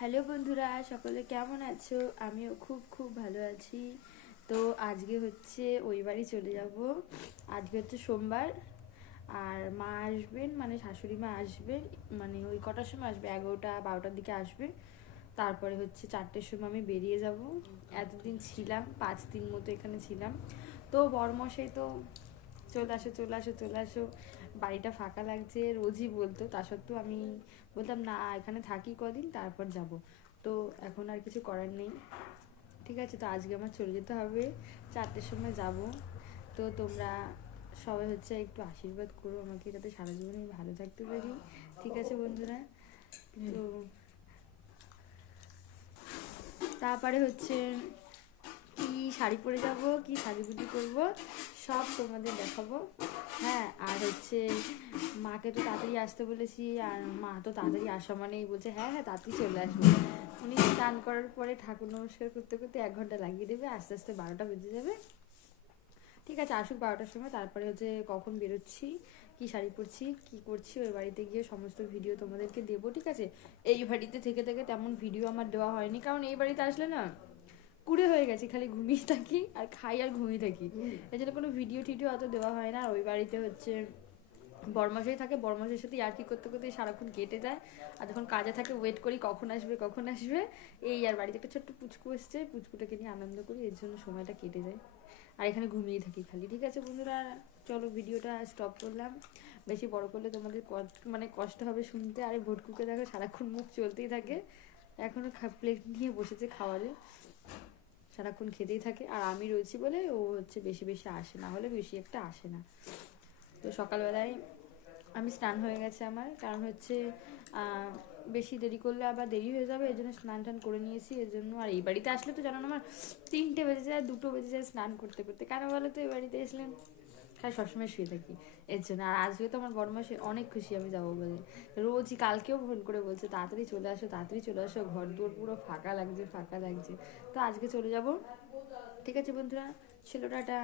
Hello বন্ধুরা, সকলে কেমন আছো? আমিও খুব খুব ভালো আছি। তো আজকে হচ্ছে ওই বাড়ি চলে যাব। আজকে হচ্ছে সোমবার। আর মা আসবেন, মানে শাশুড়ি মা আসবেন। মানে ওই কটার সময় আসবে, 11টা 12টার দিকে আসবে। তারপরে হচ্ছে 4টের সময় আমি বেরিয়ে যাব। এতদিন ছিলাম 5 দিন মতো এখানে ছিলাম। তো বড়মশাই তো চলে আসো চলে আসো চলে আসো, বাড়িটা ফাঁকা লাগছে রোজই বলতো। তা সত্ত্বেও আমি বলতাম না, এখানে থাকি কদিন তারপর যাব। তো এখন আর কিছু করার নেই। ঠিক আছে, তো আজকে আমার চলে যেতে হবে, 4টের সময় যাব। তো তোমরা সবাই হচ্ছে একটু আশীর্বাদ করো আমাকে, যাতে সারা জীবন আমি ভালো থাকতে পারি। ঠিক আছে বন্ধুরা? তো তারপরে হচ্ছে কি শাড়ি পরে যাব, কি সাজুগুজু করব, সব তোমাদের দেখাবো। হ্যাঁ, আর হচ্ছে মাকে তো তাড়াতাড়ি আসতে বলেছি, আর মা তো তাড়াতাড়ি আসা মানেই বলছে হ্যাঁ হ্যাঁ তাড়াতাড়ি চলে আসবে। উনি স্নান করার পরে ঠাকুর নমস্কার করতে করতে 1 ঘন্টা লাগিয়ে দেবে, আস্তে আস্তে 12টা বেজে যাবে। ঠিক আছে, আসুক 12টার সময়। তারপরে হচ্ছে কখন বেরোচ্ছি, কি শাড়ি পরছি, কি করছি, ওই বাড়িতে গিয়ে সমস্ত ভিডিও তোমাদেরকে দেবো। ঠিক আছে, এই বাড়িতে থেকে থেকে তেমন ভিডিও আমার দেওয়া হয়নি, কারণ এই বাড়িতে আসলে না কুড়ে হয়ে গেছি, খালি ঘুমিয়ে থাকি আর খাই আর ঘুমিয়ে থাকি। এই জন্য কোনো ভিডিও টিডিও অত দেওয়া হয় না। আর ওই বাড়িতে হচ্ছে বরমাসাই থাকে, বরমাসের সাথে ইয়ার্কি করতে করতে সারাক্ষণ কেটে যায়। আর যখন কাজে থাকে ওয়েট করি কখন আসবে কখন আসবে। এই আর বাড়িতে একটা ছোট্ট পুচকু এসছে, পুচকুটাকে নিয়ে আনন্দ করি, এর জন্য সময়টা কেটে যায়। আর এখানে ঘুমিয়ে থাকি খালি। ঠিক আছে বন্ধুরা, চলো ভিডিওটা স্টপ করলাম। বেশি বড় করলে তোমাদের মানে কষ্ট হবে শুনতে। আর ভটকুকে দেখো সারাক্ষণ মুখ চলতেই থাকে, এখনো প্লেট নিয়ে বসেছে খাওয়ারে, সারাক্ষণ খেতেই থাকে। আর আমি রয়েছি বলে ও হচ্ছে বেশি বেশি আসে, না হলে বেশি একটা আসে না। তো সকালবেলায় আমি স্নান হয়ে গেছে আমার, কারণ হচ্ছে বেশি দেরি করলে আবার দেরি হয়ে যাবে, এই জন্য স্নান টান করে নিয়েছি। এর জন্য আর এই বাড়িতে আসলে তো জানো না, আমার 3টে বেজে যায় 2টো বেজে যায় স্নান করতে করতে। কেন বলো তো? এই বাড়িতে আসলে খালি সবসময় শুয়ে থাকি, এর জন্য। আর আজকে তো আমার বড় মাসে অনেক খুশি আমি যাবো বলে, রোজই কালকেও ফোন করে বলছে তাড়াতাড়ি চলে আসো তাড়াতাড়ি চলে আসো, ঘর দুয়ার পুরো ফাঁকা লাগছে ফাঁকা লাগছে। তো আজকে চলে যাব। ঠিক আছে বন্ধুরা, ছিল টাটা।